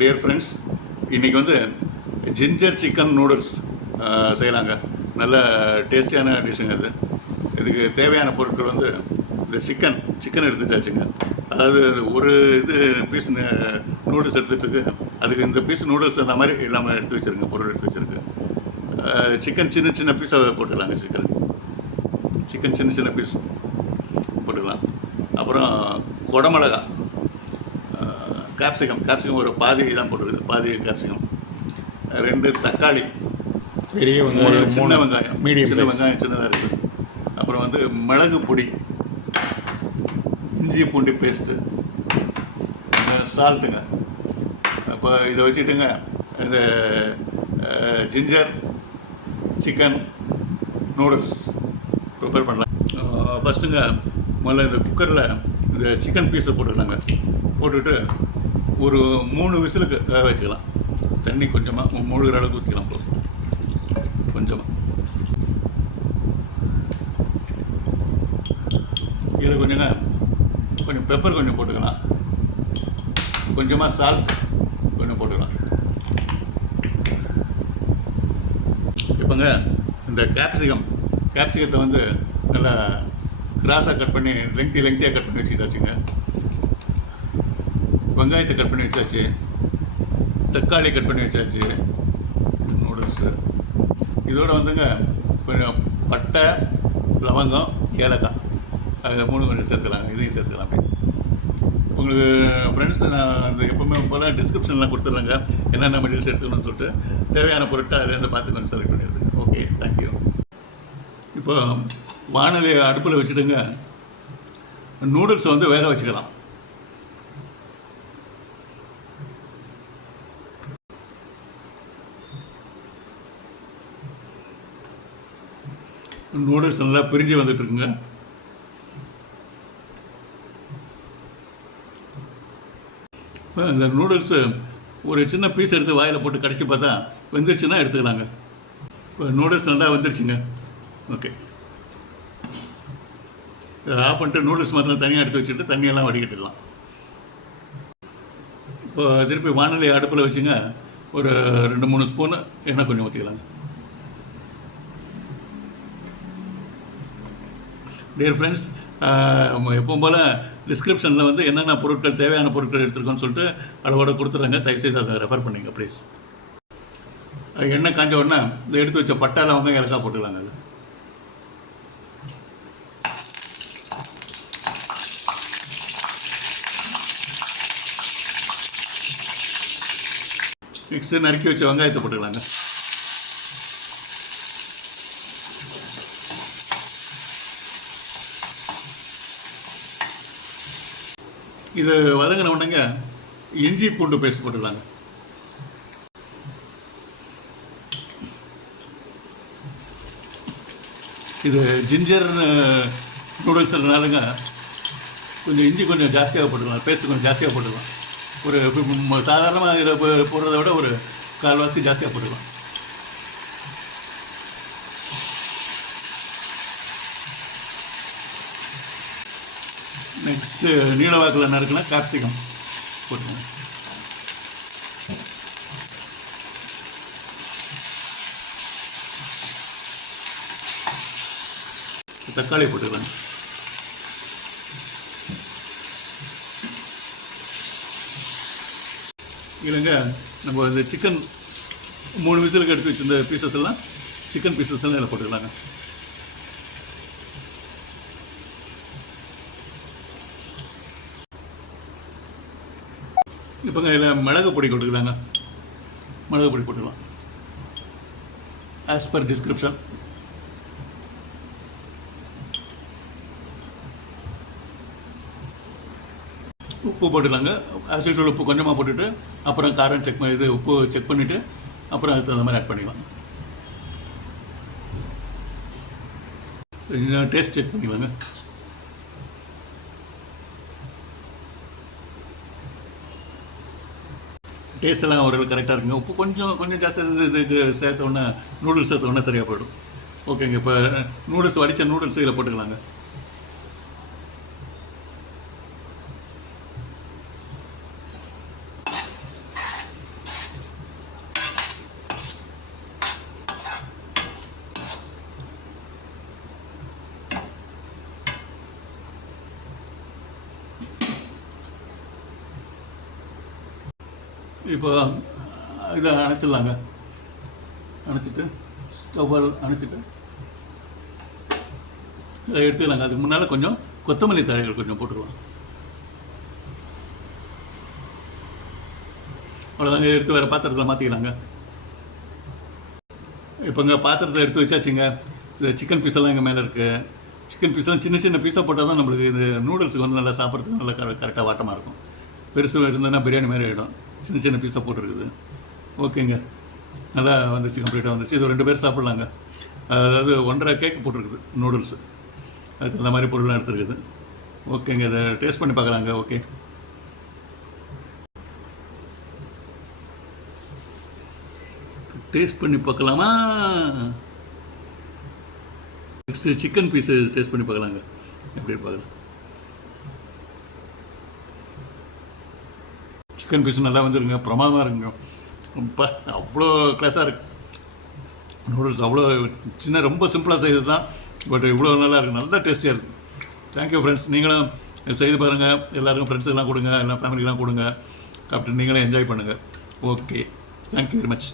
Dear friends இன்றைக்கி வந்து ginger chicken noodles செய்யலாங்க. நல்ல டேஸ்டியான டிஷ்ஷுங்க அது. இதுக்கு தேவையான பொருட்கள் வந்து இந்த சிக்கன் சிக்கன் எடுத்துட்டாச்சுங்க. அதாவது ஒரு இது பீஸ் நூடுல்ஸ் எடுத்துகிட்டு அதுக்கு இந்த பீஸ் நூடுல்ஸ் அந்த மாதிரி இல்லாமல் எடுத்து வச்சுருங்க பொருள் எடுத்து வச்சுருக்கு. சிக்கன் uh, சின்ன சின்ன பீஸாக போட்டுக்கலாங்க சிக்கன் சிக்கன் சின்ன சின்ன பீஸ் போட்டுக்கலாம். அப்புறம் குடமிளகா கேப்சிகம் கேப்சிகம் ஒரு பாதி தான் போட்டுருக்குது பாதி கேப்சிகம் ரெண்டு தக்காளி. பெரிய வெங்காயம் சின்ன வெங்காயம். மீடியம் சின்ன வெங்காயம் சின்னதாக இருக்குது அப்புறம் வந்து மிளகு பொடி இஞ்சி பூண்டி பேஸ்ட்டு சால்ட்டுங்க அப்போ இதை வச்சுட்டுங்க. இந்த ஜிஞ்சர் சிக்கன் நூடுல்ஸ் ப்ரிப்பேர் பண்ணலாம். ஃபஸ்ட்டுங்க முதல்ல இந்த குக்கரில் இந்த சிக்கன் பீஸை போட்டுக்கலாங்க போட்டுட்டு ஒரு மூணு விசிலுக்கு வேக வச்சுக்கலாம். தண்ணி கொஞ்சமாக மூழ்கிற அளவுக்கு ஊற்றிக்கலாம் போதும். கொஞ்சமாக இதில் கொஞ்சங்க கொஞ்சம் பெப்பர் கொஞ்சம் போட்டுக்கலாம். கொஞ்சமாக சால்ட் கொஞ்சம் போட்டுக்கலாம். இப்போங்க இந்த கேப்சிகம் கேப்சிகத்தை வந்து நல்லா கிராஸாக கட் பண்ணி லெங்க்தி லெங்க்தியாக கட் பண்ணி வச்சுக்கிட்டாச்சுங்க. வெங்காயத்தை கட் பண்ணி வச்சாச்சு. தக்காளி கட் பண்ணி வச்சாச்சு. நூடுல்ஸு. இதோட வந்துங்க கொஞ்சம் பட்டை லவங்கம் ஏலக்காய். அது மூணு கொஞ்சம் சேர்த்துக்கலாம். இதையும் சேர்த்துக்கலாம் உங்களுக்கு ஃப்ரெண்ட்ஸ் நான் அந்த எப்போவுமே போல் டிஸ்கிரிப்ஷன்லாம் கொடுத்துட்றேங்க என்னென்ன மெட்டீரியல்ஸ் எடுத்துக்கணும்னு சொல்லிட்டு தேவையான பொருட்கள் அதுலேருந்து பார்த்து கொஞ்சம் செலக்ட் பண்ணிடுது ஓகே தேங்க்யூ இப்போ வானிலை அடுப்பில் வச்சுட்டுங்க நூடுல்ஸை வந்து வேக வச்சுக்கலாம். நூடுல்ஸ் நல்லா பிரிஞ்சு வந்துட்டு இருக்குங்க இந்த நூடுல்ஸு ஒரு சின்ன பீஸ் எடுத்து வாயில் போட்டு கடிச்சு பார்த்தா வெந்துருச்சுன்னா எடுத்துக்கலாங்க. இப்போ நூடுல்ஸ் நல்லா வந்துருச்சுங்க. ஓகே. இதை ஆஃப் பண்ணிட்டு நூடுல்ஸ் மாத்திரம் தனியாக எடுத்து வச்சுட்டு தண்ணியெல்லாம் வடிகட்டிடலாம். இப்போ திருப்பி வானிலை அடுப்பில் வச்சுங்க. ஒரு ரெண்டு மூணு ஸ்பூனு எண்ணெய் கொஞ்சம் ஊற்றிக்கலாங்க டியர் ஃப்ரெண்ட்ஸ் எப்பவும் போல் டிஸ்கிரிப்ஷனில் வந்து என்னென்ன பொருட்கள் தேவையான பொருட்கள் எடுத்துருக்கோன்னு சொல்லிட்டு அளவோட கொடுத்துட்றேங்க தயவுசெய்து அதை ரெஃபர் பண்ணிங்க ப்ளீஸ் எண்ணெய் காஞ்ச உடனே இந்த எடுத்து வச்ச பட்டை அவங்க இறக்கா போட்டுக்கலாங்க அது. நெக்ஸ்ட்டு நறுக்கி வச்ச வெங்காயத்தை போட்டுக்கலாங்க. இது வதங்கின உடனேங்க இஞ்சி பூண்டு பேஸ்ட் போட்டுக்கலாங்க. இது ஜிஞ்சர் நூடுல்ஸ்னாலுங்க கொஞ்சம் இஞ்சி கொஞ்சம் ஜாஸ்தியாக போட்டுக்கலாம் பேஸ்ட் கொஞ்சம் ஜாஸ்தியாக போட்டுக்கலாம். ஒரு சாதாரணமாக இதில் போடுறத விட ஒரு கால்வாசி ஜாஸ்தியாக போட்டுக்கலாம். நெக்ஸ்ட்டு uh, நீளவாக்கில் நறுக்கினா கேப்சிகம் போட்டுக்கோங்க. தக்காளி போட்டுக்கலாம் இல்லைங்க நம்ம இந்த சிக்கன் மூணு விசிலுக்கு எடுத்து வச்சிருந்த பீசஸ் எல்லாம் சிக்கன் பீசஸ் எல்லாம் இதில் போட்டுக்கலாங்க. இப்போங்க இதில் மிளகு பொடி கொடுக்கலாங்க மிளகு பொடி போட்டுக்கலாம். ஆஸ் பர் டிஸ்கிரிப்ஷன் உப்பு போட்டுக்கலாங்க. ஆஸ் யூஸ்வல் உப்பு கொஞ்சமாக போட்டுட்டு அப்புறம் காரம் செக் பண்ணி இது உப்பு செக் பண்ணிவிட்டு அப்புறம் அதுக்கு தகுந்த மாதிரி ஆட் பண்ணிக்கலாம். டேஸ்ட் செக் பண்ணிக்கலாங்க. டேஸ்ட் எல்லாம் ஒரு கரெக்டாக இருக்குங்க. உப்பு கொஞ்சம் கொஞ்சம் ஜாஸ்தி இது இதுக்கு சேர்த்த உடனே நூடுல்ஸ் சேர்த்த உடனே சரியாக போயிடும். ஓகேங்க இப்போ நூடுல்ஸ் வடித்த நூடுல்ஸ் இதில் போட்டுக்கலாங்க. இப்போ இதை அணைச்சிடலாங்க. அணைச்சிட்டு ஸ்டவ் அணைச்சிட்டு இதை எடுத்துக்கலாங்க. அதுக்கு முன்னால் கொஞ்சம் கொத்தமல்லி தழைகள் கொஞ்சம் போட்டுருவோம் அவ்வளோதாங்க எடுத்து வேறு பாத்திரத்தில் மாற்றிக்கலாங்க இப்போங்க பாத்திரத்தை எடுத்து வச்சாச்சுங்க. இந்த சிக்கன் பீஸெல்லாம் இங்கே மேலே இருக்குது சிக்கன் பீஸ்லாம் சின்ன சின்ன பீஸாக போட்டால் தான் நம்மளுக்கு இந்த நூடுல்ஸுக்கு வந்து நல்லா சாப்பிட்றதுக்கு நல்லா கரெக்டாக வாட்டமாக இருக்கும். பெருசு இருந்ததுன்னா பிரியாணி மாதிரி ஆகிடும் சின்ன சின்ன பீஸாக போட்டிருக்குது. ஓகேங்க. நல்லா வந்துருச்சு கம்ப்ளீட்டாக வந்துருச்சு. இது ரெண்டு பேர் சாப்பிட்லாங்க. அதாவது ஒன்றரை கேக் போட்டிருக்குது நூடுல்ஸு அதுக்கு தகுந்த மாதிரி பொருள்லாம் எடுத்துருக்குது. ஓகேங்க இதை டேஸ்ட் பண்ணி பார்க்கலாங்க. ஓகே. டேஸ்ட் பண்ணி பார்க்கலாமா? நெக்ஸ்ட்டு சிக்கன் பீஸு டேஸ்ட் பண்ணி பார்க்கலாங்க. எப்படி பார்க்கலாம் சிக்கன் பீஸ் நல்லா வந்துருங்க பிரமாதமாக இருக்குங்க. அவ்வளோ கிளாஸாக இருக்கு. நூடுல்ஸ் அவ்வளோ சின்ன ரொம்ப சிம்பிளாக செய்தது தான் பட் இவ்வளோ நல்லா இருக்குது நல்லா டேஸ்டியாக இருக்குது தேங்க்யூ ஃப்ரெண்ட்ஸ் நீங்களும் செய்து பாருங்கள் எல்லாருக்கும் ஃப்ரெண்ட்ஸுக்கெல்லாம் கொடுங்க. எல்லாம் ஃபேமிலிக்கெலாம் கொடுங்க. சாப்பிட்டு நீங்களும் என்ஜாய் பண்ணுங்கள் ஓகே தேங்க்யூ வெரி மச்